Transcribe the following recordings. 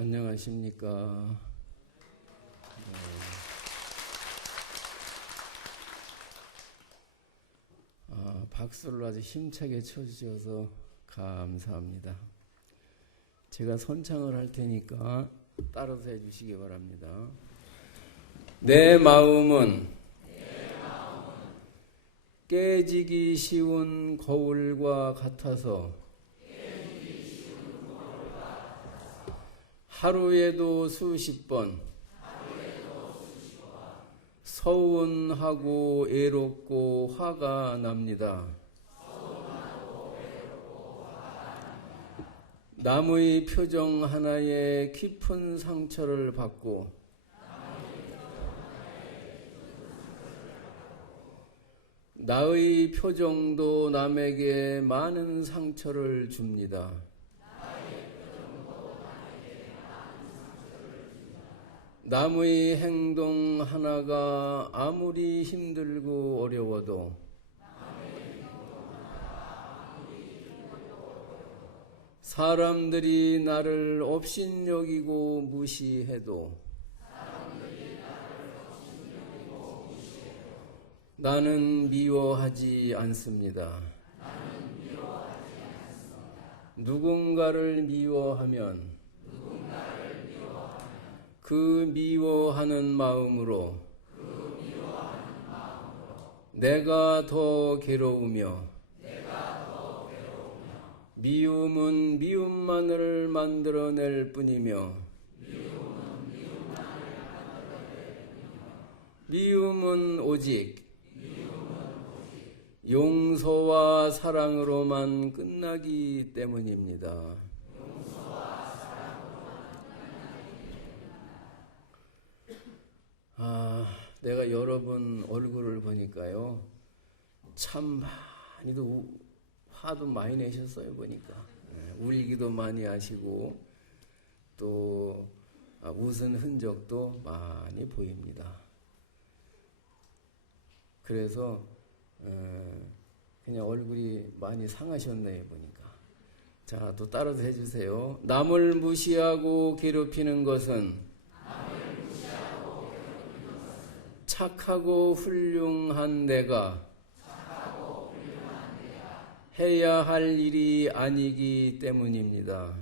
안녕하십니까. 박수를 아주 힘차게 쳐주셔서 감사합니다. 제가 선창을 할 테니까 따라서 해주시기 바랍니다. 내 마음은 깨지기 쉬운 거울과 같아서 하루에도 수십 번 서운하고 애롭고 화가 납니다. 남의 표정 하나에 깊은 상처를 받고 나의 표정도 남에게 많은 상처를 줍니다. 남의 행동 하나가 아무리 힘들고 어려워도 사람들이 나를 업신여기고 무시해도 나는 미워하지 않습니다. 누군가를 미워하면 그 미워하는 마음으로 내가 더 괴로우며 미움은 미움만을 만들어낼 뿐이며 미움은 오직 용서와 사랑으로만 끝나기 때문입니다. 내가 여러분 얼굴을 보니까요, 참 많이도 화도 많이 내셨어요. 보니까 울기도 많이 하시고 또 웃은 흔적도 많이 보입니다. 그래서 그냥 얼굴이 많이 상하셨네요. 보니까. 자, 또 따라서 해주세요. 남을 무시하고 괴롭히는 것은 착하고 훌륭한 내가 해야 할 일이 아니기 때문입니다.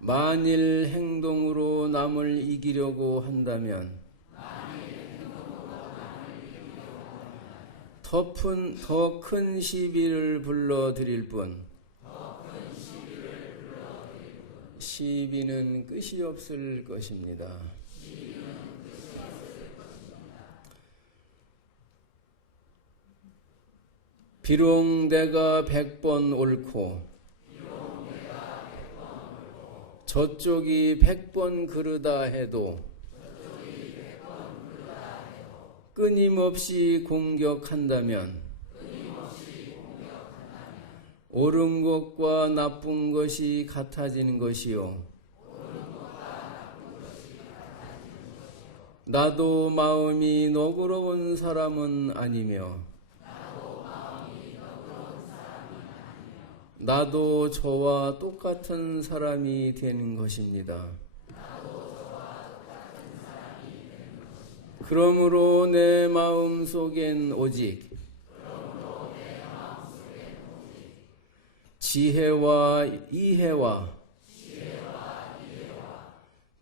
만일 행동으로 남을 이기려고 한다면 더 큰 시비를 불러드릴 뿐 시비는 끝이 없을 것입니다. 비록 내가 100번 옳고 저쪽이 100번 그르다 해도 끊임없이 공격한다면 옳은 것과 나쁜 것이 같아지는 것이요. 나도 마음이 너그러운 사람은 아니며 나도 저와 똑같은 사람이 되는 것입니다. 그러므로 내 마음속엔 오직 지혜와 이해와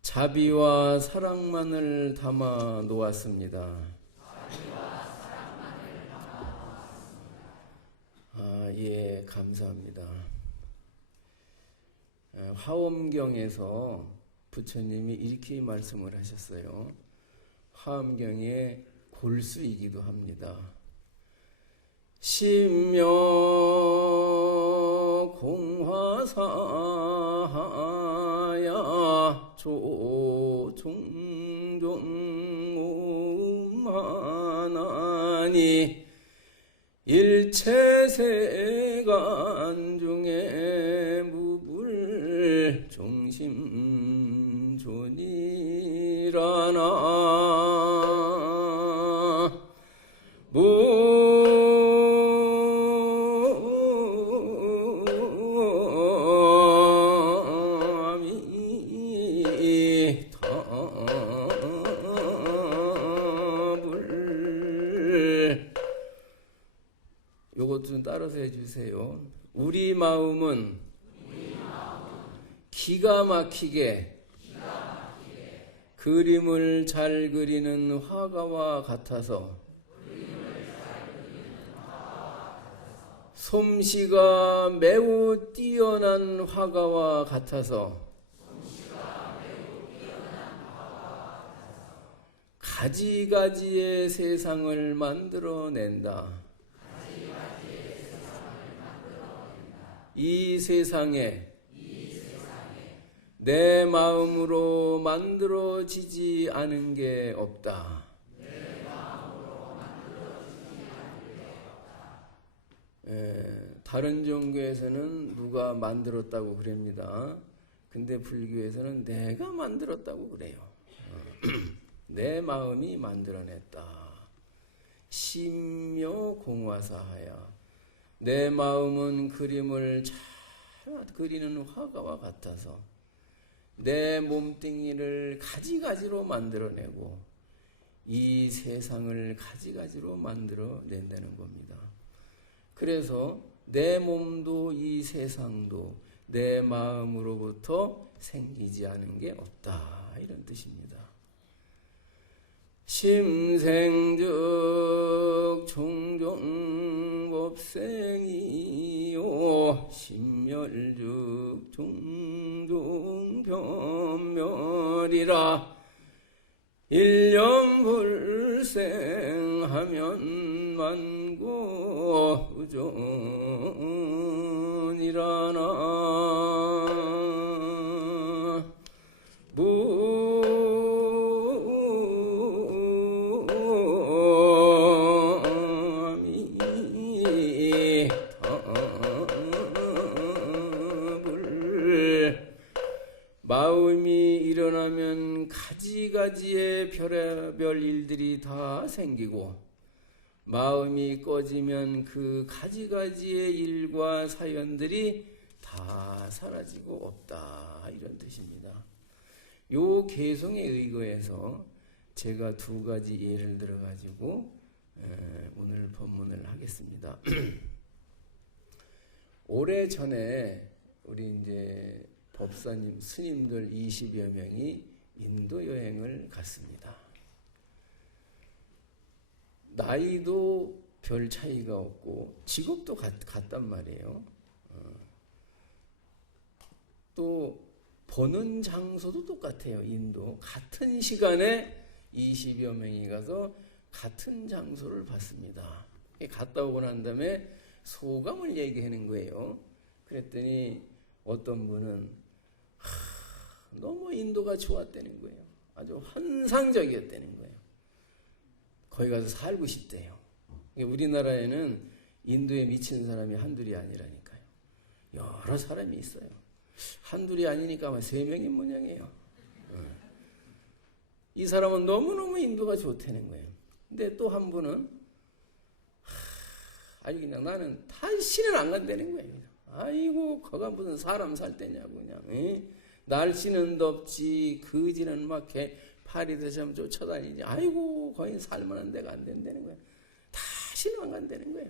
자비와 사랑만을 담아 놓았습니다. 예, 감사합니다. 화엄경에서 부처님이 이렇게 말씀을 하셨어요. 화엄경의 골수이기도 합니다. 심묘 공화사야 조종종오만하니 일체 세간 중에 무불 종심존이라나 요것 좀 따라서 해주세요. 우리 마음은 기가 막히게 그림을 잘 그리는 화가와 같아서 솜씨가 매우 뛰어난 화가와 같아서 가지가지의 세상을 만들어낸다. 이 세상에 내 마음으로 만들어지지 않은 게 없다. 다른 종교에서는 누가 만들었다고 그럽니다. 근데 불교에서는 내가 만들었다고 그래요. 내 마음이 만들어냈다. 심묘공화사하야. 내 마음은 그림을 잘 그리는 화가와 같아서 내 몸뚱이를 가지가지로 만들어내고 이 세상을 가지가지로 만들어낸다는 겁니다. 그래서 내 몸도 이 세상도 내 마음으로부터 생기지 않은 게 없다. 이런 뜻입니다. 심생즉 종종법생이요 심멸즉 종종변멸이라 일념불생하면 만고의존이라나 마음이 일어나면 가지가지의 별의별 일들이 다 생기고 마음이 꺼지면 그 가지가지의 일과 사연들이 다 사라지고 없다. 이런 뜻입니다. 요 개성에 의거해서 제가 두 가지 예를 들어 가지고 오늘 법문을 하겠습니다. 오래전에 우리 이제 법사님, 스님들 20여 명이 인도 여행을 갔습니다. 나이도 별 차이가 없고 직업도 같단 말이에요. 또 보는 장소도 똑같아요. 인도 같은 시간에 20여 명이 가서 같은 장소를 봤습니다. 갔다 오고 난 다음에 소감을 얘기하는 거예요. 그랬더니 어떤 분은 너무 인도가 좋았다는 거예요. 아주 환상적이었다는 거예요. 거기 가서 살고 싶대요. 우리나라에는 인도에 미친 사람이 한둘이 아니라니까요. 여러 사람이 있어요. 한둘이 아니니까 아마 3명인 모양이에요. 이 사람은 너무너무 인도가 좋다는 거예요. 근데 또 한 분은 아주 그냥 나는 다시는 안 간다는 거예요. 아이고 거가 무슨 사람 살 때냐고 그냥. 날씨는 덥지 거지는 막 파리듯이 하면 쫓아다니지. 아이고 거긴 살만한 데가 안 된다는 거예요. 다시는 안 간다는 거예요.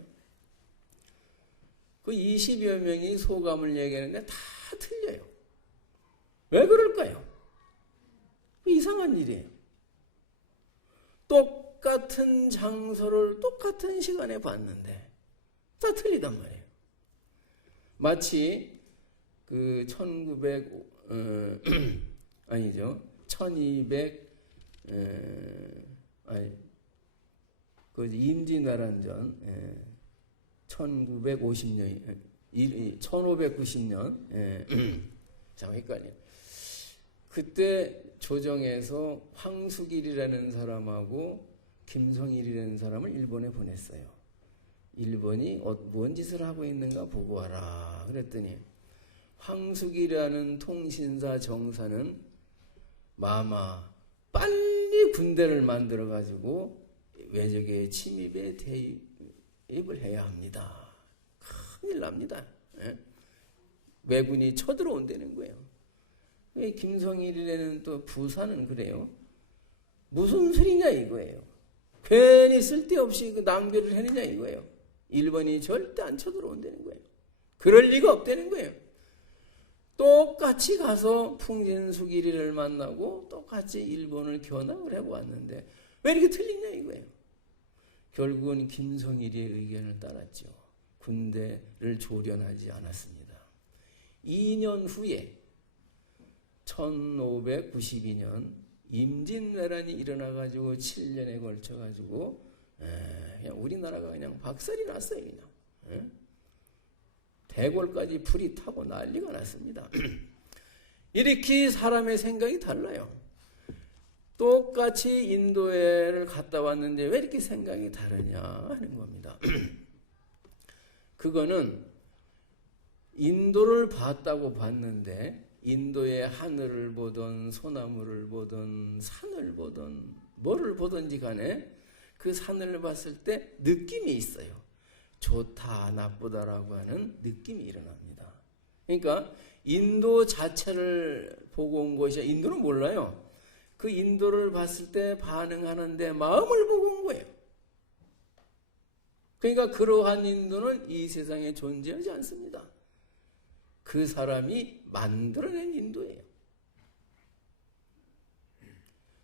그 20여 명이 소감을 얘기하는데 다 틀려요. 왜 그럴까요? 이상한 일이에요. 똑같은 장소를 똑같은 시간에 봤는데 다 틀리단 말이에요. 마치 그 1200 임진왜란전 1950년 1590년 참 헷갈려요. 그때 조정에서 황수길이라는 사람하고 김성일이라는 사람을 일본에 보냈어요. 일본이 뭔 짓을 하고 있는가 보고 와라. 그랬더니 황숙이라는 통신사 정사는 마마 빨리 군대를 만들어 가지고 외적의 침입에 대입을 해야 합니다. 큰일 납니다. 왜군이 쳐들어온다는 거예요. 김성일이라는 또 부사는 그래요. 무슨 소리냐 이거예요. 괜히 쓸데없이 그 낭비를 했느냐 이거예요. 일본이 절대 안 쳐들어온다는 거예요. 그럴 리가 없다는 거예요. 똑같이 가서 풍진수길이를 만나고 똑같이 일본을 견학을 하고 왔는데 왜 이렇게 틀리냐 이거예요. 결국은 김성일의 의견을 따랐죠. 군대를 조련하지 않았습니다. 2년 후에 1592년 임진왜란이 일어나가지고 7년에 걸쳐가지고 그냥 우리나라가 그냥 박살이 났어요. 그냥 대궐까지 불이 타고 난리가 났습니다. 이렇게 사람의 생각이 달라요. 똑같이 인도에를 갔다 왔는데 왜 이렇게 생각이 다르냐 하는 겁니다. 그거는 인도를 봤다고 봤는데 인도의 하늘을 보든 소나무를 보든 산을 보든 뭐를 보든지 간에 그 산을 봤을 때 느낌이 있어요. 좋다 나쁘다라고 하는 느낌이 일어납니다. 그러니까 인도 자체를 보고 온 것이 인도는 몰라요. 그 인도를 봤을 때 반응하는데 마음을 보고 온 거예요. 그러니까 그러한 인도는 이 세상에 존재하지 않습니다. 그 사람이 만들어낸 인도예요.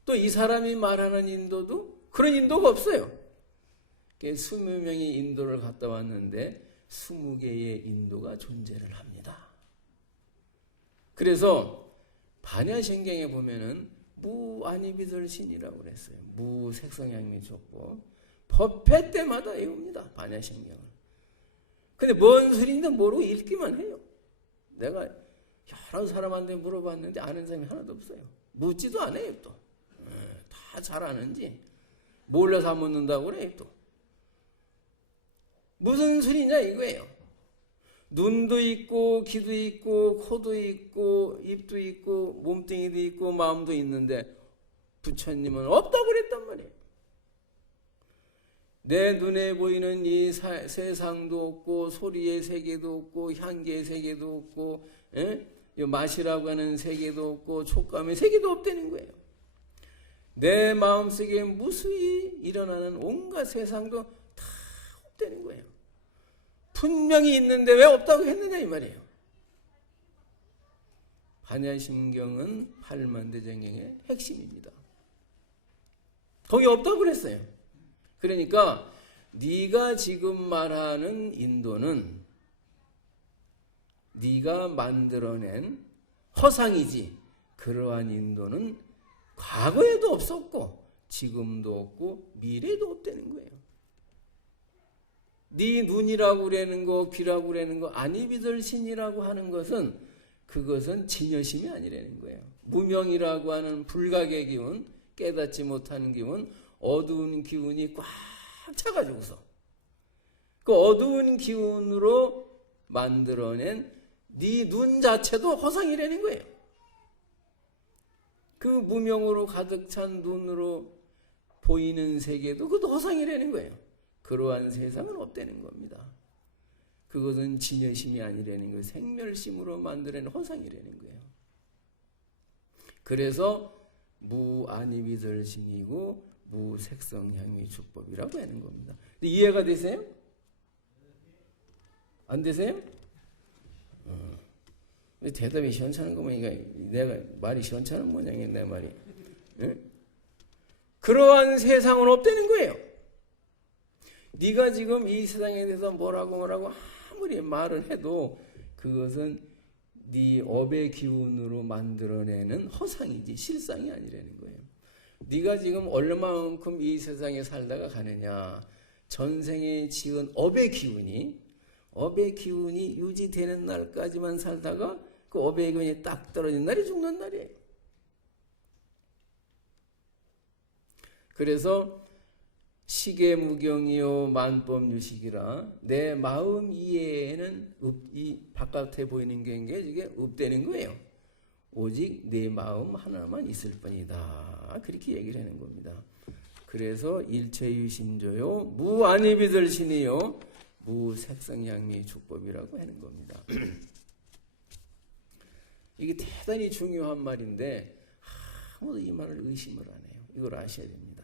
또 이 사람이 말하는 인도도 그런 인도가 없어요. 20명이 인도를 갔다 왔는데 20개의 인도가 존재를 합니다. 그래서 반야신경에 보면은 무아니비설신이라고 그랬어요. 무색성향미족법 법회 때마다 외웁니다. 반야신경을. 근데 뭔 소리인지 모르고 읽기만 해요. 내가 여러 사람한테 물어봤는데 아는 사람이 하나도 없어요. 묻지도 않아요. 또 다 잘 아는지 몰라서 안 묻는다고 그래요. 또 무슨 소리냐 이거예요. 눈도 있고 귀도 있고 코도 있고 입도 있고 몸뚱이도 있고 마음도 있는데 부처님은 없다고 그랬단 말이에요. 내 눈에 보이는 이 세상도 없고 소리의 세계도 없고 향기의 세계도 없고 맛이라고 하는 세계도 없고 촉감의 세계도 없다는 거예요. 내 마음속에 무수히 일어나는 온갖 세상도 다 없다는 거예요. 분명히 있는데 왜 없다고 했느냐 이 말이에요. 반야심경은 팔만대장경의 핵심입니다. 거기 없다고 그랬어요. 그러니까 네가 지금 말하는 인도는 네가 만들어낸 허상이지 그러한 인도는 과거에도 없었고 지금도 없고 미래도 없다는 거예요. 네 눈이라고 그러는 거 귀라고 그러는 거 아니비들신이라고 하는 것은 그것은 진여심이 아니라는 거예요. 무명이라고 하는 불각의 기운 깨닫지 못하는 기운 어두운 기운이 꽉 차가지고서 그 어두운 기운으로 만들어낸 네 눈 자체도 허상이라는 거예요. 그 무명으로 가득 찬 눈으로 보이는 세계도 그것도 허상이라는 거예요. 그러한 세상은 없다는 겁니다. 그것은 진여심이 아니라는 거예요. 생멸심으로 만들어낸 허상이라는 거예요. 그래서 무아니비설심이고 무색성향미주법이라고 하는 겁니다. 이해가 되세요? 안 되세요? 대답이 시원찮은 거 보니까 내가 말이 시원찮은 모양이야 내 말이. 응? 그러한 세상은 없다는 거예요. 네가 지금 이 세상에 대해서 뭐라고 아무리 말을 해도 그것은 네 업의 기운으로 만들어내는 허상이지 실상이 아니라는 거예요. 네가 지금 얼마만큼 이 세상에 살다가 가느냐. 전생에 지은 업의 기운이 유지되는 날까지만 살다가 그 업의 기운이 딱 떨어진 날이 죽는 날이에요. 그래서 시계무경이요 만법유식이라 내 마음 이해에는 이 바깥에 보이는 게 이게 없다는 거예요. 오직 내 마음 하나만 있을 뿐이다. 그렇게 얘기를 하는 겁니다. 그래서 일체유심조요 무아니비들신이요 무색성향미주법이라고 하는 겁니다. 이게 대단히 중요한 말인데 아무도 이 말을 의심을 안 해요. 이걸 아셔야 됩니다.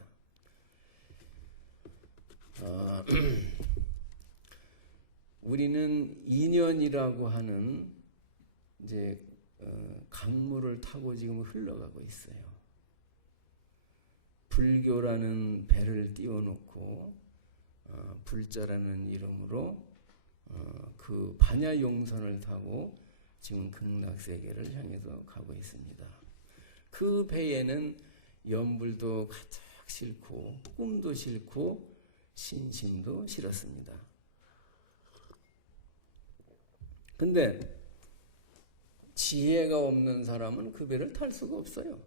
우리는 인연이라고 하는 이제 강물을 타고 지금 흘러가고 있어요. 불교라는 배를 띄워놓고 불자라는 이름으로 그 반야용선을 타고 지금 극락세계를 향해서 가고 있습니다. 그 배에는 염불도 가득 싣고 꿈도 싣고 신심도 실었습니다. 근데 지혜가 없는 사람은 그 배를 탈 수가 없어요.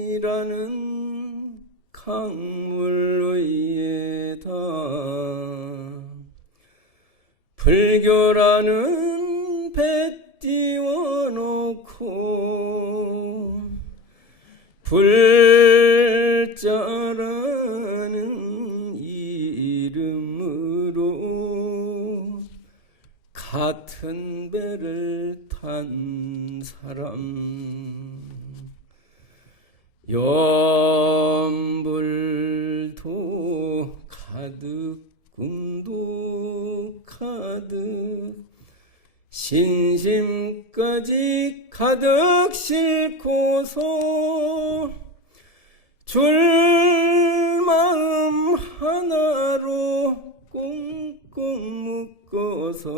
인연이라는 강물 위에다 불교라는 배 띄워놓고 불자라는 이름으로 같은 배를 탄 사람 염불도 가득 꿈도 가득 신심까지 가득 싣고서 줄 마음 하나로 꽁꽁 묶어서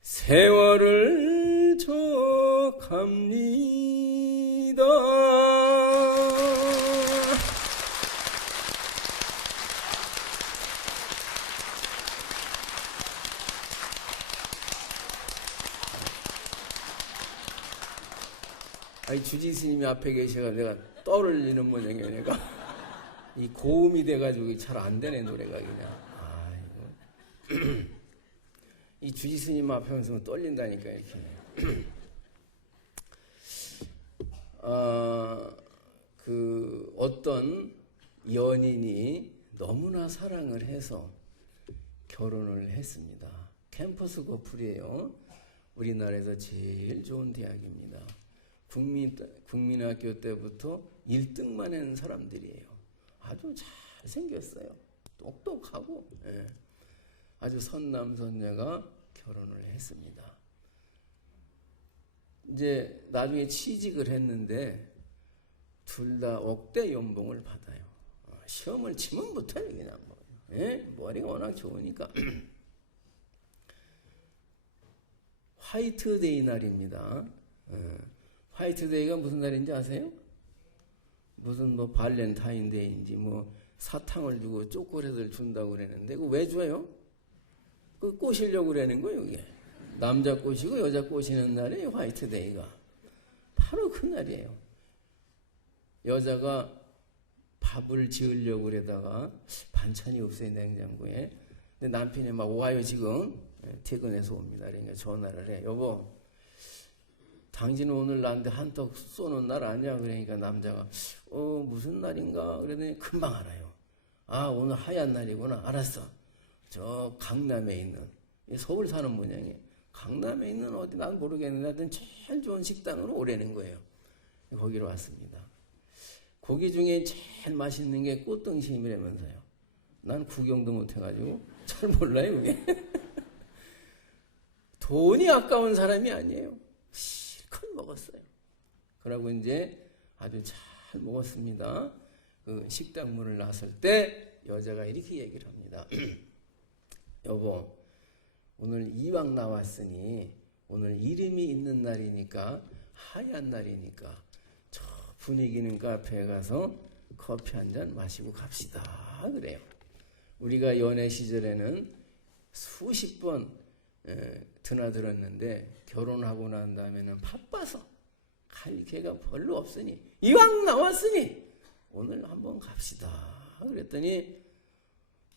세월을 져갑니다. 아니 주지 스님이 앞에 계셔가 내가 떠올리는 모양이야. 내가 이 고음이 돼가지고 잘 안 되네 노래가 그냥. 이 주지 스님 앞에 서면 떨린다니까 이렇게. 그 어떤 연인이 너무나 사랑을 해서 결혼을 했습니다. 캠퍼스 커플이에요. 우리나라에서 제일 좋은 대학입니다. 국민학교 때부터 1등만 하는 사람들이에요. 아주 잘생겼어요. 똑똑하고 아주 선남선녀가 결혼을 했습니다. 이제 나중에 취직을 했는데 둘 다 억대 연봉을 받아요. 시험을 치면 못해요. 그냥 머리가 워낙 좋으니까. 화이트데이 날입니다. 화이트데이가 무슨 날인지 아세요? 무슨 뭐 발렌타인데이인지 뭐 사탕을 주고 초콜릿을 준다고 그랬는데 그거 왜 줘요? 그 꼬시려고 그러는 거예요. 이게 남자 꼬시고 여자 꼬시는 날이 화이트데이가 바로 그 날이에요. 여자가 밥을 지으려고 그러다가 반찬이 없어요. 냉장고에. 근데 남편이 막 와요. 지금 퇴근해서 옵니다. 그러니까 전화를 해. 여보 당신은 오늘 나한테 한턱 쏘는 날 아니야? 그러니까 남자가 무슨 날인가? 그러더니 금방 알아요. 아 오늘 하얀 날이구나. 알았어. 저 강남에 있는 서울 사는 모양이에요. 강남에 있는 어디 난 모르겠는데 하여튼 제일 좋은 식당으로 오라는 거예요. 거기로 왔습니다. 고기 중에 제일 맛있는 게 꽃등심이라면서요. 난 구경도 못해가지고 잘 몰라요 그게. 돈이 아까운 사람이 아니에요. 실컷 먹었어요. 그러고 이제 아주 잘 먹었습니다. 그 식당 문을 나설 때 여자가 이렇게 얘기를 합니다. 여보 오늘 이왕 나왔으니 오늘 이름이 있는 날이니까 하얀 날이니까 저 분위기 있는 카페에 가서 커피 한잔 마시고 갑시다 그래요. 우리가 연애 시절에는 수십 번 드나들었는데 결혼하고 난 다음에는 바빠서 갈 기회가 별로 없으니 이왕 나왔으니 오늘 한번 갑시다 그랬더니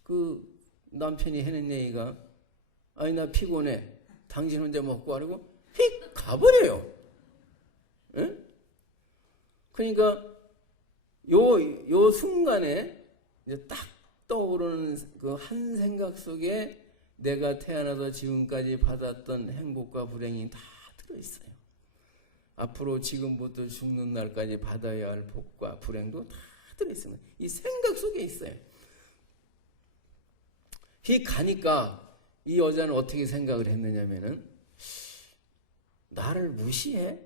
그 남편이 하는 얘기가 아니 나 피곤해 당신 혼자 먹고 하려고 휙 가버려요. 에? 그러니까 요 순간에 이제 딱 떠오르는 그 한 생각 속에 내가 태어나서 지금까지 받았던 행복과 불행이 다 들어있어요. 앞으로 지금부터 죽는 날까지 받아야 할 복과 불행도 다 들어있습니다. 이 생각 속에 있어요. 이 가니까 이 여자는 어떻게 생각을 했느냐면은 나를 무시해?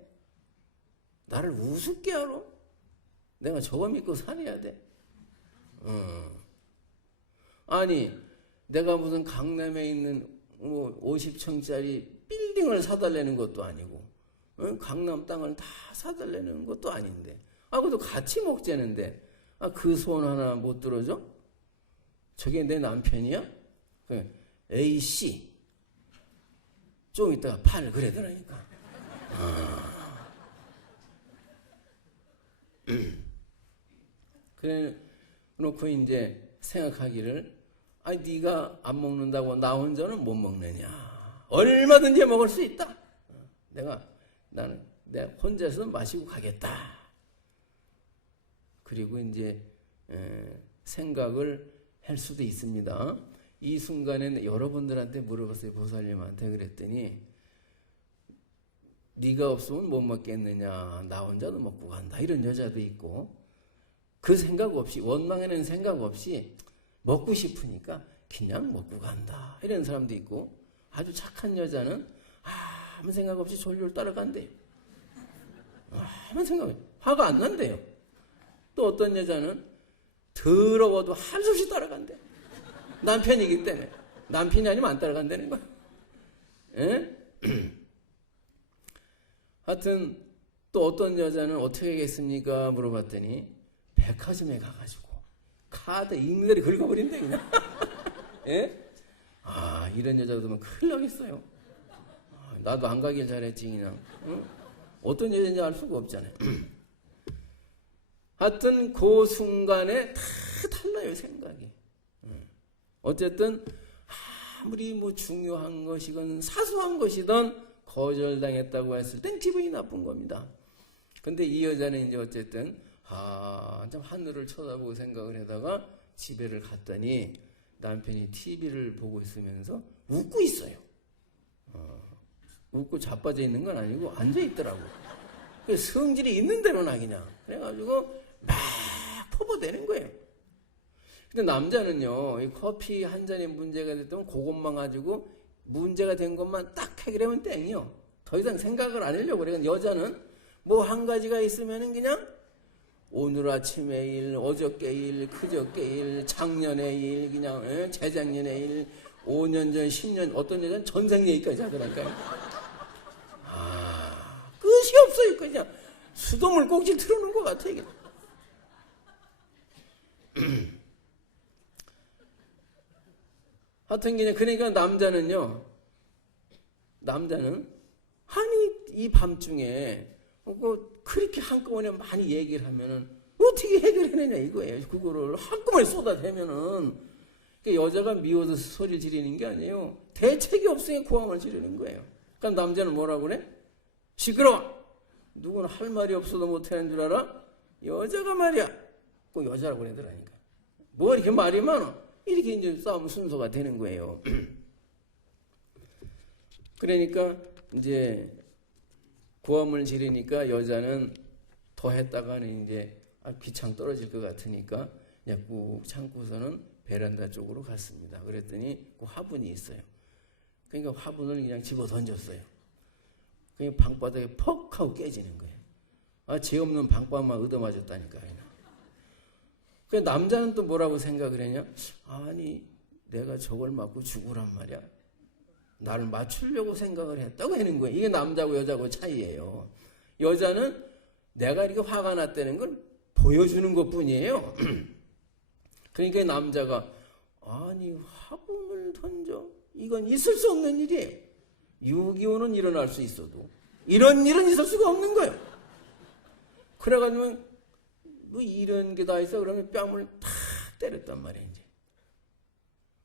나를 우습게 알아? 내가 저거 믿고 살아야 돼? 아니 내가 무슨 강남에 있는 50층짜리 빌딩을 사달라는 것도 아니고 강남 땅을 다 사달라는 것도 아닌데 그것도 같이 먹자는데 그 소원 하나 못 들어줘? 저게 내 남편이야? A씨 좀 이따가 팔 그러더라니까. 그래 놓고 이제 생각하기를 네가 안 먹는다고 나 혼자는 못 먹느냐. 얼마든지 먹을 수 있다. 나는 내가 혼자서 마시고 가겠다. 그리고 이제 생각을 할 수도 있습니다. 이 순간에는 여러분들한테 물어봤어요. 보살님한테 그랬더니 네가 없으면 못 먹겠느냐. 나 혼자도 먹고 간다. 이런 여자도 있고 그 생각 없이 원망하는 생각 없이 먹고 싶으니까 그냥 먹고 간다. 이런 사람도 있고 아주 착한 여자는 아무 생각 없이 졸졸 따라간대요. 아무 생각 없이 화가 안 난대요. 또 어떤 여자는 더러워도 할 수 없이 따라간대. 남편이기 때문에. 남편이 아니면 안 따라간다는 거야. 하여튼 또 어떤 여자는 어떻게 하겠습니까? 물어봤더니 백화점에 가가지고 카드 임대를 긁어버린대 그냥. 이런 여자도 보면 큰일 나겠어요. 나도 안 가길 잘했지 그냥. 어떤 여자인지 알 수가 없잖아요. 하여튼 그 순간에 다 달라요 생각이. 어쨌든 아무리 중요한 것이건 사소한 것이든 거절당했다고 했을 땐 기분이 나쁜 겁니다. 근데 이 여자는 이제 어쨌든 좀 하늘을 쳐다보고 생각을 하다가 집에를 갔더니 남편이 TV를 보고 있으면서 웃고 있어요. 웃고 자빠져 있는 건 아니고 앉아 있더라고. 성질이 있는 대로나 그냥. 그래가지고 막 포보대는 거예요. 근데 남자는요, 이 커피 한 잔이 문제가 됐다면 그것만 가지고 문제가 된 것만 딱 해결하면 땡이요. 더 이상 생각을 안 하려고 그래요. 여자는 뭐 한 가지가 있으면은 그냥 오늘 아침의 일, 어저께 일, 그저께 일, 작년의 일, 그냥 재작년의 일, 5년 전, 10년, 어떤 여자는 전생 얘기까지 하더라니까요. 끝이 없어요. 그냥 수돗물 꼭지 틀어놓은 것 같아 이게. 하여튼 그러니까 남자는 아니 이 밤중에 그렇게 한꺼번에 많이 얘기를 하면은 어떻게 해결해내냐 이거예요. 그거를 한꺼번에 쏟아대면은 여자가 미워서 소리를 지르는 게 아니에요. 대책이 없으니 고함을 지르는 거예요. 그러니까 남자는 뭐라고 그래? 시끄러워. 누구는 할 말이 없어도 못하는 줄 알아? 여자가 말이야. 꼭 여자라고 그러더라니까. 뭐 이렇게 말이 많아? 이렇게 이제 싸움 순서가 되는 거예요. 그러니까 이제 고함을 지르니까 여자는 더 했다가는 이제 귀창 떨어질 것 같으니까 그냥 꾹 참고서는 베란다 쪽으로 갔습니다. 그랬더니 그 화분이 있어요. 그러니까 화분을 그냥 집어 던졌어요. 그냥 방바닥에 퍽 하고 깨지는 거예요. 죄 없는 방바닥만 얻어맞았다니까요. 그 남자는 또 뭐라고 생각을 했냐? 아니 내가 저걸 맞고 죽으란 말이야. 나를 맞추려고 생각을 했다고 하는 거예요. 이게 남자고 여자고 차이예요. 여자는 내가 이렇게 화가 났다는 걸 보여주는 것뿐이에요. 그러니까 남자가 아니 화분을 던져? 이건 있을 수 없는 일이에요. 6.25는 일어날 수 있어도 이런 일은 있을 수가 없는 거예요. 그래가지고 뭐 이런 게 다 있어 그러면 뺨을 탁 때렸단 말이에요.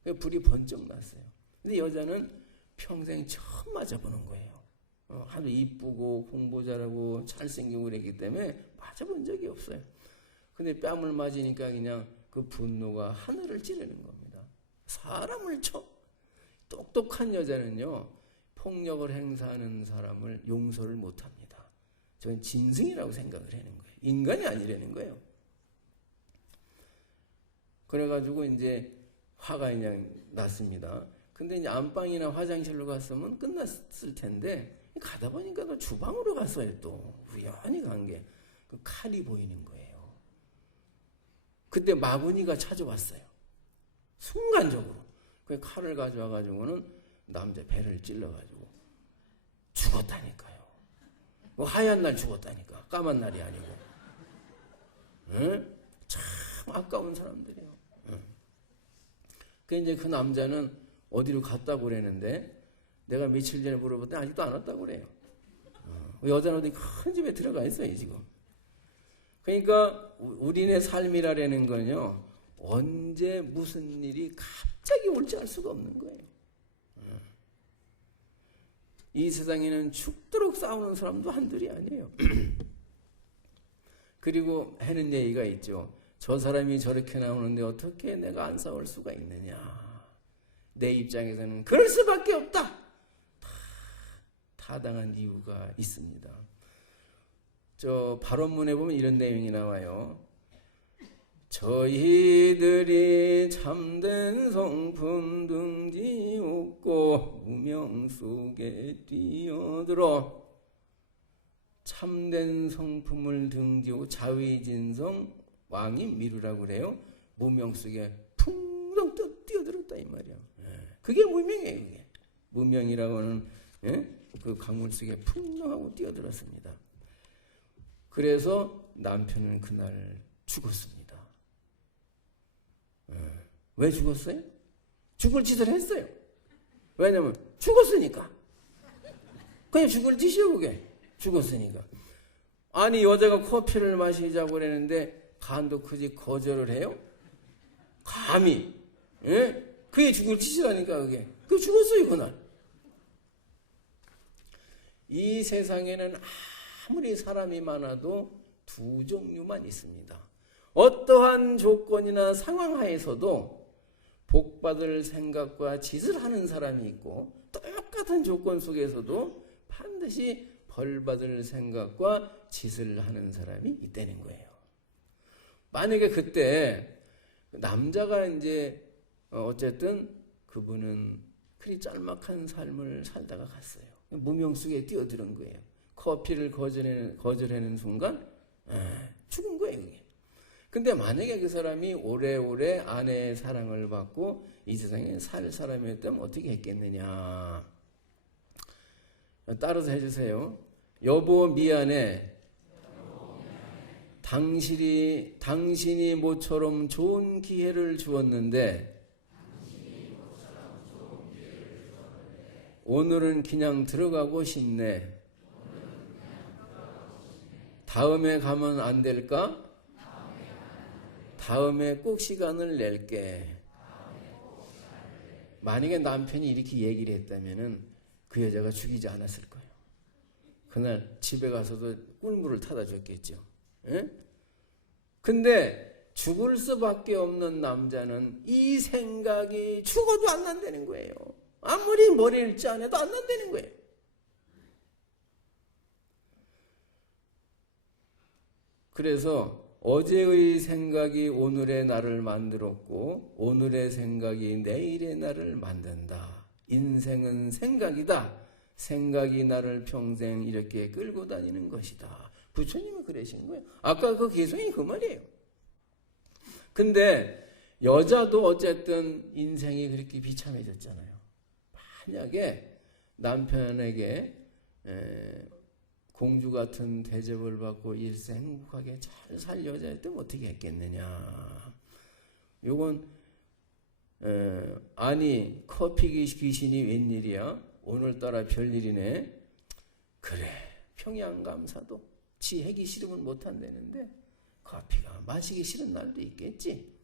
이제 불이 번쩍 났어요. 근데 여자는 평생 처음 맞아보는 거예요. 아주 이쁘고 공부 잘하고 잘생기고 그랬기 때문에 맞아본 적이 없어요. 근데 뺨을 맞으니까 그냥 그 분노가 하늘을 찌르는 겁니다. 사람을 쳐. 똑똑한 여자는요 폭력을 행사하는 사람을 용서를 못합니다. 저건 짐승이라고 생각을 하는 거예요. 인간이 아니라는 거예요. 그래가지고 이제 화가 그냥 났습니다. 근데 이제 안방이나 화장실로 갔으면 끝났을 텐데 가다 보니까 또 주방으로 갔어요. 또 우연히 간 게 그 칼이 보이는 거예요. 그때 마구니가 찾아왔어요. 순간적으로 그 칼을 가져와가지고는 남자 배를 찔러가지고 죽었다니까요. 뭐 하얀 날 죽었다니까. 까만 날이 아니고. 응? 참 아까운 사람들이에요. 응. 그 이제 그 남자는 어디로 갔다고 그랬는데 내가 며칠 전에 물어봤더니 아직도 안 왔다고 그래요. 여자는 어디 큰 집에 들어가 있어요 지금. 그러니까 우리네 삶이라는 건요 언제 무슨 일이 갑자기 올지 알 수가 없는 거예요. 이 세상에는 죽도록 싸우는 사람도 한둘이 아니에요. 그리고 하는 얘기가 있죠. 저 사람이 저렇게 나오는데 어떻게 내가 안 싸울 수가 있느냐. 내 입장에서는 그럴 수밖에 없다. 타당한 이유가 있습니다. 저 발언문에 보면 이런 내용이 나와요. 저희들이 참된 성품 등지 없고 무명 속에 뛰어들어 참된 성품을 등지고 자위진성 왕이 미루라고 그래요. 무명 속에 풍덩 뛰어들었다 이 말이야. 그게 무명이에요. 그게. 무명이라고 하는 그 강물 속에 풍덩하고 뛰어들었습니다. 그래서 남편은 그날 죽었습니다. 왜 죽었어요? 죽을 짓을 했어요. 왜냐면 죽었으니까. 그냥 죽을 짓이요 그게. 죽었으니까. 아니 여자가 커피를 마시자고 그랬는데 간도 크지 거절을 해요? 감히. 그게 죽을 짓이라니까 그게. 그게 죽었어요 그날. 이 세상에는 아무리 사람이 많아도 두 종류만 있습니다. 어떠한 조건이나 상황 하에서도 복받을 생각과 짓을 하는 사람이 있고 똑같은 조건 속에서도 반드시 벌받을 생각과 짓을 하는 사람이 있다는 거예요. 만약에 그때 남자가 이제 어쨌든 그분은 그리 짤막한 삶을 살다가 갔어요. 무명 속에 뛰어드는 거예요. 커피를 거절하는 순간 죽은 거예요. 그게. 근데 만약에 그 사람이 오래오래 아내의 사랑을 받고 이 세상에 살 사람이었다면 어떻게 했겠느냐. 따라서 해주세요. 여보 미안해. 당신이 모처럼 좋은 기회를 주었는데 오늘은 그냥 들어가고 싶네. 다음에 가면 안 될까? 다음에 꼭 시간을 낼게. 만약에 남편이 이렇게 얘기를 했다면은 그 여자가 죽이지 않았을 거예요. 그날 집에 가서도 꿀물을 타다 줬겠죠. 근데 죽을 수밖에 없는 남자는 이 생각이 죽어도 안 난다는 거예요. 아무리 머리를 짜내도 안 난다는 거예요. 그래서 어제의 생각이 오늘의 나를 만들었고 오늘의 생각이 내일의 나를 만든다. 인생은 생각이다. 생각이 나를 평생 이렇게 끌고 다니는 것이다. 부처님이 그러신 거예요. 아까 그 개성이 그 말이에요. 근데 여자도 어쨌든 인생이 그렇게 비참해졌잖아요. 만약에 남편에게 공주 같은 대접을 받고 일생 행복하게 잘 살 여자였다면 어떻게 했겠느냐. 요건 아니 커피 귀신이 웬일이야. 오늘따라 별일이네. 그래 평양감사도 지 하기 싫으면 못한다는데 커피가 마시기 싫은 날도 있겠지.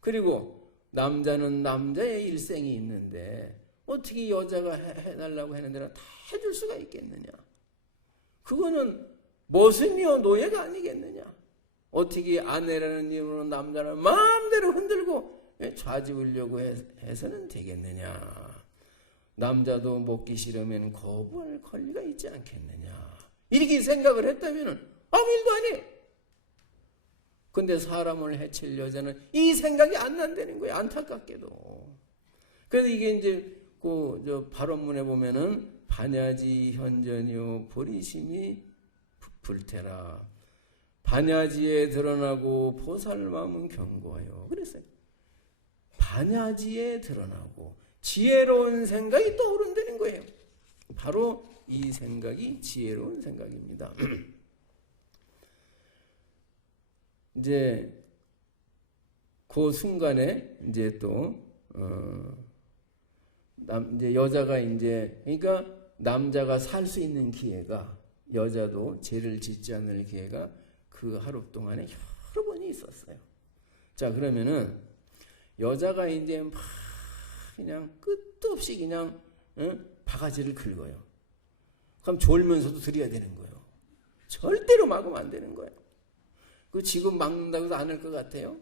그리고 남자는 남자의 일생이 있는데 어떻게 여자가 해달라고 하는 대로 다 해줄 수가 있겠느냐. 그거는 모순이요 노예가 아니겠느냐. 어떻게 아내라는 이름으로 남자를 마음대로 흔들고 좌지우려고 해서는 되겠느냐. 남자도 먹기 싫으면 거부할 권리가 있지 않겠느냐. 이렇게 생각을 했다면 아무 일도 아니에요. 근데 사람을 해칠 여자는 이 생각이 안 난다는 거예요. 안타깝게도. 그래서 이게 이제 그 발언문에 보면은 반야지 현전이요 보리심이 불태라. 반야지에 드러나고 보살 마음은 견고하여. 그랬어요. 반야지에 드러나고 지혜로운 생각이 떠오른다는 거예요. 바로 이 생각이 지혜로운 생각입니다. 이제 그 순간에 이제 또 이제 여자가 이제 그러니까 남자가 살 수 있는 기회가 여자도 죄를 짓지 않을 기회가 그 하루 동안에 여러 번이 있었어요. 자, 그러면은 여자가 이제 막 그냥 끝도 없이 그냥 바가지를 긁어요. 그럼 졸면서도 드려야 되는 거예요. 절대로 막으면 안 되는 거예요. 그 지금 막는다고 해서 안 할 것 같아요?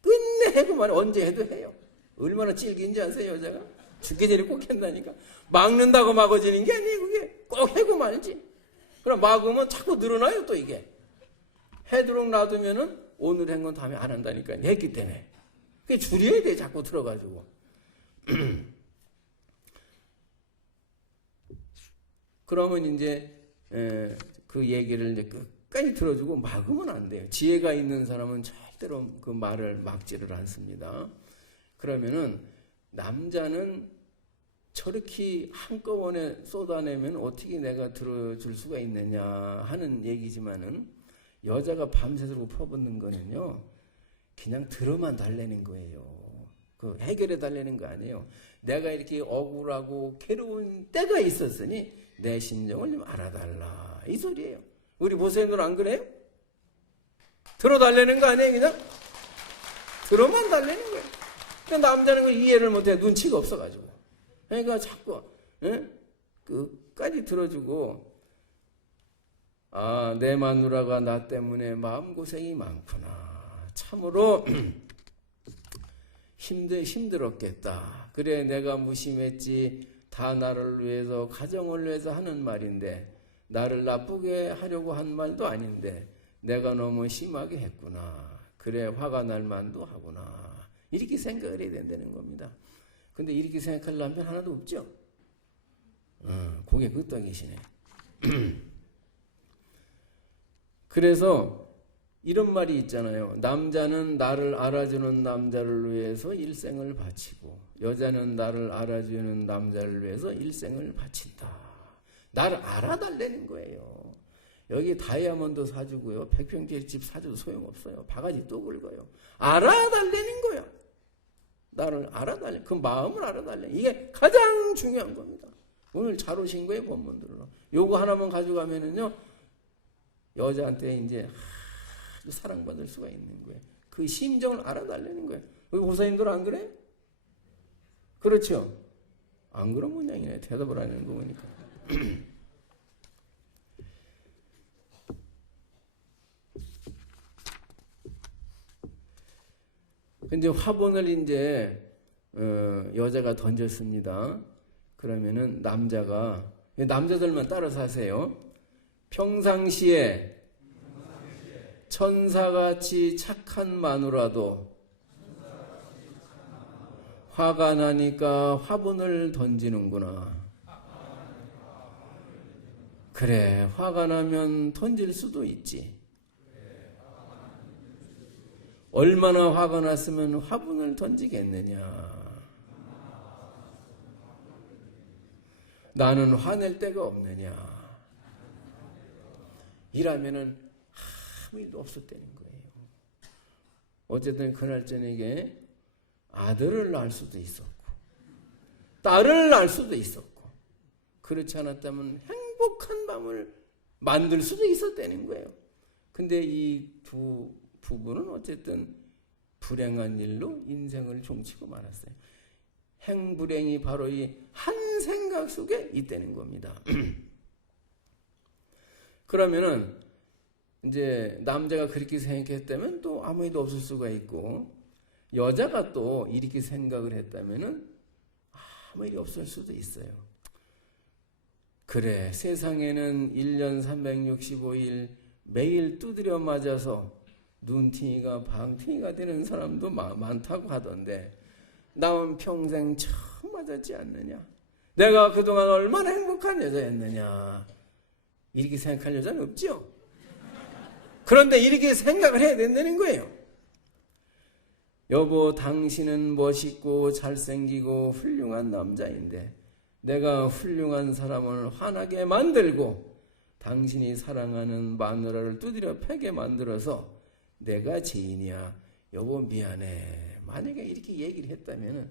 끝내 해고만 언제 해도 해요. 얼마나 찔긴지 아세요, 여자가? 죽기 전에 꼭 한다니까. 막는다고 막아지는 게 아니에요, 그게. 꼭 해고만 하지. 그럼 막으면 자꾸 늘어나요, 또 이게. 해도록 놔두면은 오늘 한 건 다음에 안 한다니까. 했기 때문에. 그게 줄여야 돼, 자꾸 들어가지고. 그러면 이제 그 얘기를 이제 끝까지 들어주고 막으면 안 돼요. 지혜가 있는 사람은 절대로 그 말을 막지를 않습니다. 그러면은 남자는 저렇게 한꺼번에 쏟아내면 어떻게 내가 들어줄 수가 있느냐 하는 얘기지만은 여자가 밤새도록 퍼붓는 거는요, 그냥 들어만 달래는 거예요. 그 해결해 달래는 거 아니에요. 내가 이렇게 억울하고 괴로운 때가 있었으니 내 심정을 좀 알아달라, 이 소리예요. 우리 보세요들 안 그래요? 들어달래는 거 아니에요? 그냥 들어만 달래는 거예요. 그러니까 남자는 그 이해를 못해. 눈치가 없어가지고. 그러니까 자꾸 끝까지 들어주고, 아, 내 마누라가 나 때문에 마음고생이 많구나. 참으로 힘들었겠다. 그래, 내가 무심했지. 다 나를 위해서, 가정을 위해서 하는 말인데 나를 나쁘게 하려고 한 말도 아닌데 내가 너무 심하게 했구나. 그래, 화가 날 만도 하구나. 이렇게 생각을 해야 된다는 겁니다. 근데 이렇게 생각할 남편 하나도 없죠? 고개 끄덕이시네. 그래서 이런 말이 있잖아요. 남자는 나를 알아주는 남자를 위해서 일생을 바치고 여자는 나를 알아주는 남자를 위해서 일생을 바친다. 나를 알아달라는 거예요. 여기 다이아몬드 사주고요, 100평짜리 집 사줘도 소용없어요. 바가지 또 긁어요. 알아달라는 거야. 나를 알아달래. 그 마음을 알아달래. 이게 가장 중요한 겁니다. 오늘 잘 오신 거예요, 본문들로. 요거 하나만 가져가면은요, 여자한테 이제 아주 사랑받을 수가 있는 거예요. 그 심정을 알아달라는 거예요. 우리 보사님들 안 그래? 그렇죠? 안 그런 모양이네. 대답을 안 하는 거 보니까. 근데 화분을 이제 여자가 던졌습니다. 그러면은 남자들만 따라서 하세요. 평상시에 천사같이 착한 마누라도 화가 나니까 화분을 던지는구나. 그래, 화가 나면 던질 수도 있지. 얼마나 화가 났으면 화분을 던지겠느냐. 나는 화낼 데가 없느냐. 이라면은 아무 일도 없었다는 거예요. 어쨌든 그날 저녁에 아들을 낳을 수도 있었고 딸을 낳을 수도 있었고, 그렇지 않았다면 행복한 밤을 만들 수도 있었다는 거예요. 근데 이 두 부부는 어쨌든 불행한 일로 인생을 종치고 말았어요. 행불행이 바로 이 한 생각 속에 있다는 겁니다. 그러면은 이제 남자가 그렇게 생각했다면 또 아무 일도 없을 수가 있고, 여자가 또 이렇게 생각을 했다면은 아무 일이 없을 수도 있어요. 그래, 세상에는 1년 365일 매일 두드려 맞아서 눈팅이가 방팅이가 되는 사람도 많다고 하던데 나는 평생 처음 맞았지 않느냐? 내가 그동안 얼마나 행복한 여자였느냐? 이렇게 생각할 여자는 없죠? 그런데 이렇게 생각을 해야 된다는 거예요. 여보, 당신은 멋있고 잘생기고 훌륭한 남자인데 내가 훌륭한 사람을 화나게 만들고 당신이 사랑하는 마누라를 두드려 패게 만들어서 내가 죄인이야. 여보 미안해. 만약에 이렇게 얘기를 했다면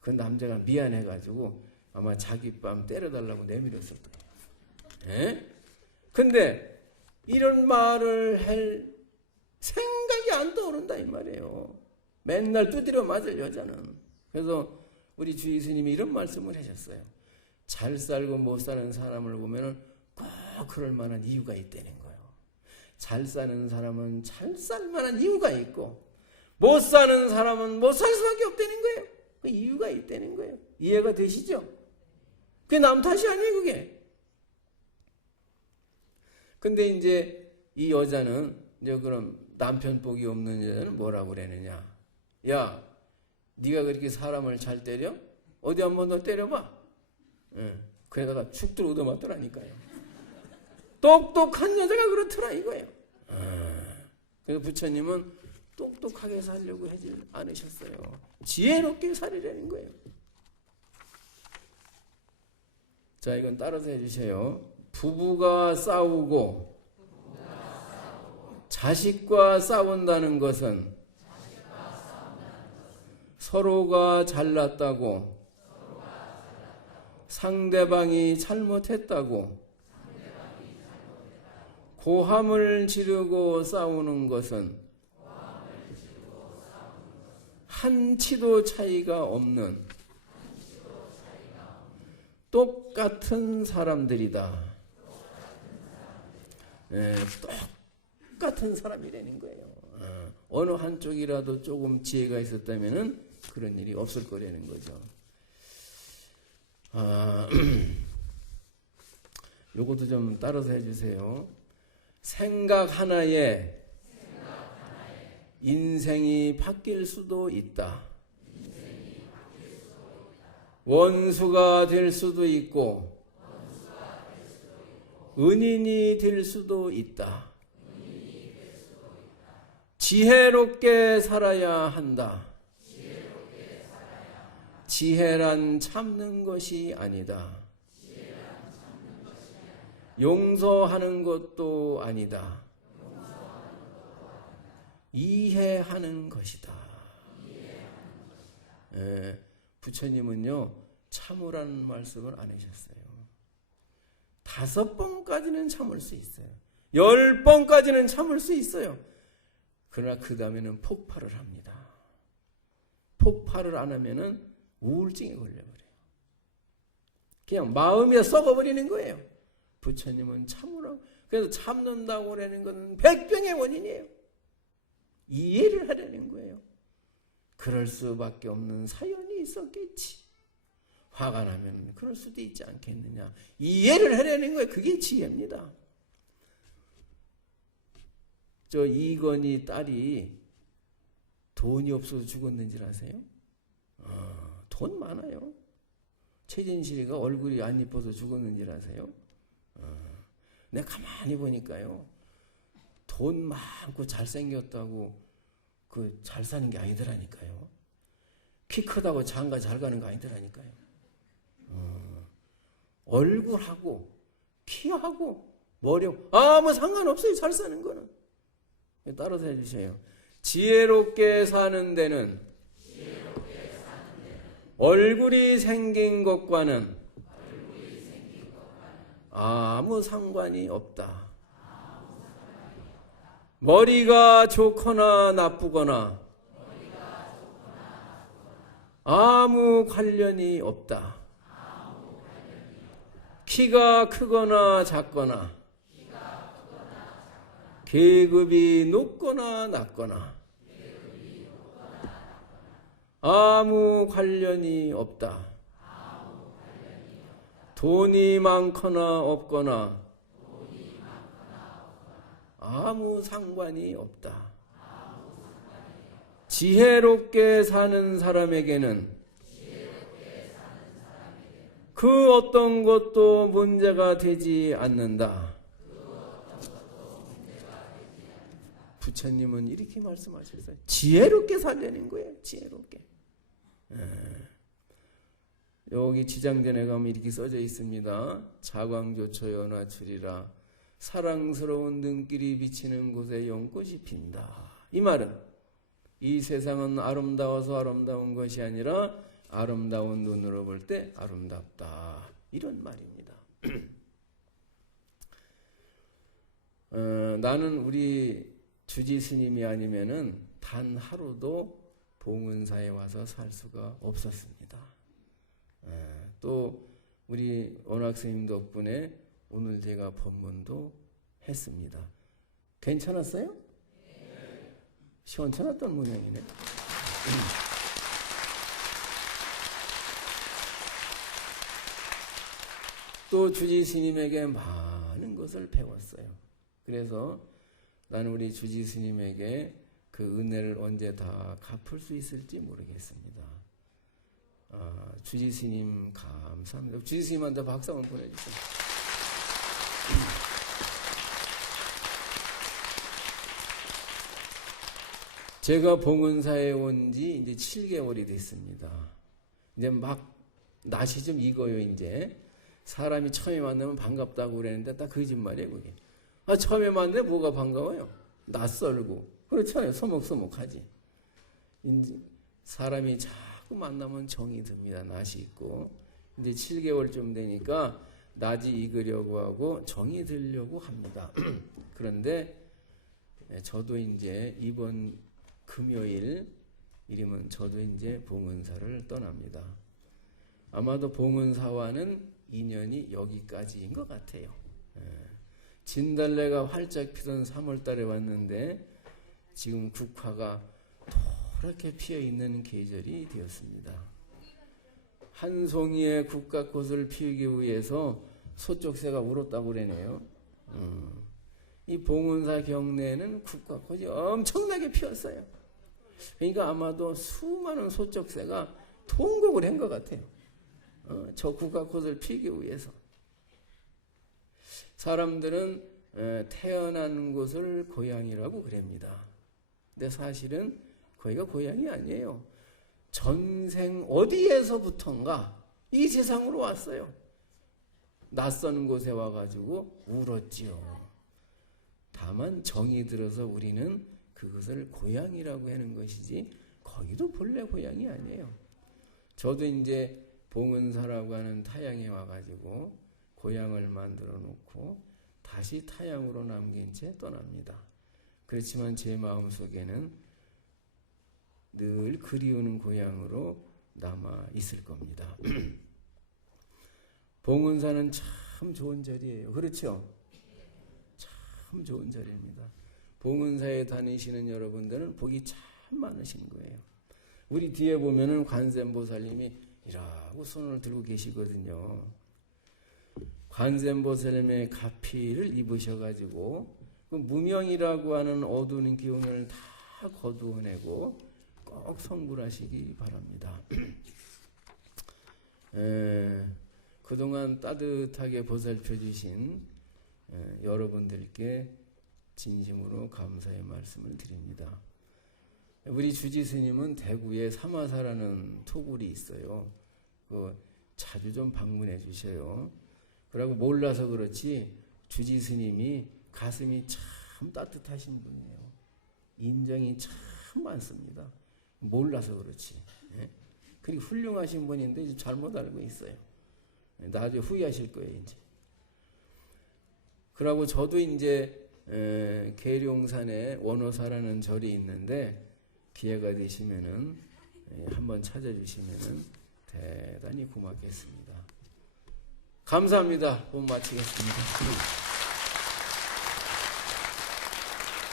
그 남자가 미안해가지고 아마 자기 뺨 때려달라고 내밀었을 거예요. 근데 이런 말을 할 생각이 안 떠오른다 이 말이에요. 맨날 두드려 맞을 여자는. 그래서 우리 주의 스님이 이런 말씀을 하셨어요. 잘 살고 못 사는 사람을 보면 꼭 그럴 만한 이유가 있다는 거예요. 잘 사는 사람은 잘 살 만한 이유가 있고 못 사는 사람은 못 살 수밖에 없다는 거예요. 그 이유가 있다는 거예요. 이해가 되시죠? 그게 남 탓이 아니에요, 그게. 근데 이제 이 여자는 이제 그럼 남편 복이 없는 여자는 뭐라고 그러느냐? 야, 네가 그렇게 사람을 잘 때려? 어디 한번 더 때려봐. 그러다가 축 들어 얻어맞더라니까요. 똑똑한 여자가 그렇더라 이거예요. 그래서 부처님은 똑똑하게 살려고 하지 않으셨어요. 지혜롭게 살리라는 거예요. 자, 이건 따라서 해주세요. 부부가 싸우고 자식과 싸운다는 것은 서로가 잘났다고 상대방이 잘못했다고 고함을 지르고 싸우는 것은 한치도 차이가 없는 똑같은 사람들이다. 똑같은 사람이라는 거예요. 어느 한쪽이라도 조금 지혜가 있었다면 그런 일이 없을 거라는 거죠. 요것도 좀 따라서 해주세요. 생각 하나에 인생이 바뀔 수도 있다. 원수가 될 수도 있고 은인이 될 수도 있다. 지혜롭게 살아야 한다. 지혜란 참는 것이 아니다. 용서하는 것도 아니다. 이해하는 것이다. 부처님은요, 참으라는 말씀을 안 하셨어요. 5번까지는 참을 수 있어요. 10번까지는 참을 수 있어요. 그러나 그 다음에는 폭발을 합니다. 폭발을 안 하면은 우울증에 걸려버려요. 그냥 마음이 썩어버리는 거예요. 부처님은 참으라고. 그래서 참는다고 하는 것은 백병의 원인이에요. 이해를 하려는 거예요. 그럴 수밖에 없는 사연이 있었겠지. 화가 나면 그럴 수도 있지 않겠느냐. 이해를 하려는 거예요. 그게 지혜입니다. 저 이건희 딸이 돈이 없어서 죽었는지 아세요? 돈 많아요. 최진실이가 얼굴이 안 이뻐서 죽었는지 아세요? 내가 가만히 보니까요. 돈 많고 잘생겼다고 그 잘 사는 게 아니더라니까요. 키 크다고 장가 잘 가는 거 아니더라니까요. 얼굴하고 키하고 머리하고 아무 상관없어요. 잘 사는 거는. 따라서 해주세요. 지혜롭게 사는 데는 얼굴이 생긴 것과는 아무 상관이 없다. 머리가 좋거나 나쁘거나 아무 관련이 없다. 키가 크거나 작거나 계급이 높거나 낮거나 아무 관련이 없다. 돈이 많거나 없거나 아무 상관이 없다. 지혜롭게 사는 사람에게는 그 어떤 것도 문제가 되지 않는다. 부처님은 이렇게 말씀하셨어요. 지혜롭게 살려는 거예요. 지혜롭게. 여기 지장전에 가면 이렇게 써져 있습니다. 자광조초 연화출이라 사랑스러운 눈길이 비치는 곳에 연꽃이 핀다. 이 말은 이 세상은 아름다워서 아름다운 것이 아니라 아름다운 눈으로 볼 때 아름답다. 이런 말입니다. 나는 우리 주지 스님이 아니면은 단 하루도 봉은사에 와서 살 수가 없었습니다. 또 우리 원학스님 덕분에 오늘 제가 법문도 했습니다. 괜찮았어요? 시원찮았던 모양이네. 또 주지 스님에게 많은 것을 배웠어요. 그래서 나는 우리 주지 스님에게 그 은혜를 언제 다 갚을 수 있을지 모르겠습니다. 주지 스님 감사합니다. 주지 스님한테 박수 한번 보내주세요. 제가 봉은사에 온 지 이제 7개월이 됐습니다. 이제 막 낯이 좀 익어요. 이제 사람이 처음에 만나면 반갑다고 그랬는데 딱 거짓말이에요. 그게. 처음에 만나면 뭐가 반가워요? 낯설고 그렇잖아요. 서먹서먹하지. 이제 사람이 자꾸 만나면 정이 듭니다. 낯이 있고 이제 7개월쯤 되니까 낯이 익으려고 하고 정이 들려고 합니다. 그런데 저도 이제 이번 금요일이면 저도 이제 봉은사를 떠납니다. 아마도 봉은사와는 인연이 여기까지인 것 같아요. 진달래가 활짝 피던 3월달에 왔는데 지금 국화가 노랗게 피어있는 계절이 되었습니다. 한 송이의 국화꽃을 피우기 위해서 소쪽새가 울었다고 그러네요. 이 봉은사 경내에는 국화꽃이 엄청나게 피었어요. 그러니까 아마도 수많은 소쪽새가 통곡을 한 것 같아요. 저 국화꽃을 피우기 위해서. 사람들은 태어난 곳을 고향이라고 그럽니다. 근데 사실은 거기가 고향이 아니에요. 전생 어디에서부턴가 이 세상으로 왔어요. 낯선 곳에 와가지고 울었지요. 다만 정이 들어서 우리는 그것을 고향이라고 하는 것이지 거기도 본래 고향이 아니에요. 저도 이제 봉은사라고 하는 타양에 와가지고 고향을 만들어 놓고 다시 타양으로 남긴 채 떠납니다. 그렇지만 제 마음속에는 늘 그리우는 고향으로 남아 있을 겁니다. 봉은사는 참 좋은 절이에요. 그렇죠? 참 좋은 절입니다. 봉은사에 다니시는 여러분들은 복이 참 많으신 거예요. 우리 뒤에 보면은 관세음보살님이 이라고 손을 들고 계시거든요. 관세음보살님의 가피를 입으셔가지고 그 무명이라고 하는 어두운 기운을 다 거두어내고 꼭 성불하시기 바랍니다. 그동안 따뜻하게 보살펴 주신 여러분들께 진심으로 감사의 말씀을 드립니다. 우리 주지 스님은 대구에 사마사라는 토굴이 있어요. 자주 좀 방문해 주셔요. 그러고 몰라서 그렇지 주지 스님이 가슴이 참 따뜻하신 분이에요. 인정이 참 많습니다. 몰라서 그렇지. 그리고 훌륭하신 분인데 잘못 알고 있어요. 나중에 후회하실 거예요. 이제. 그러고 저도 이제 계룡산에 원호사라는 절이 있는데 기회가 되시면은 한번 찾아주시면은 대단히 고맙겠습니다. 감사합니다. 본 마치겠습니다.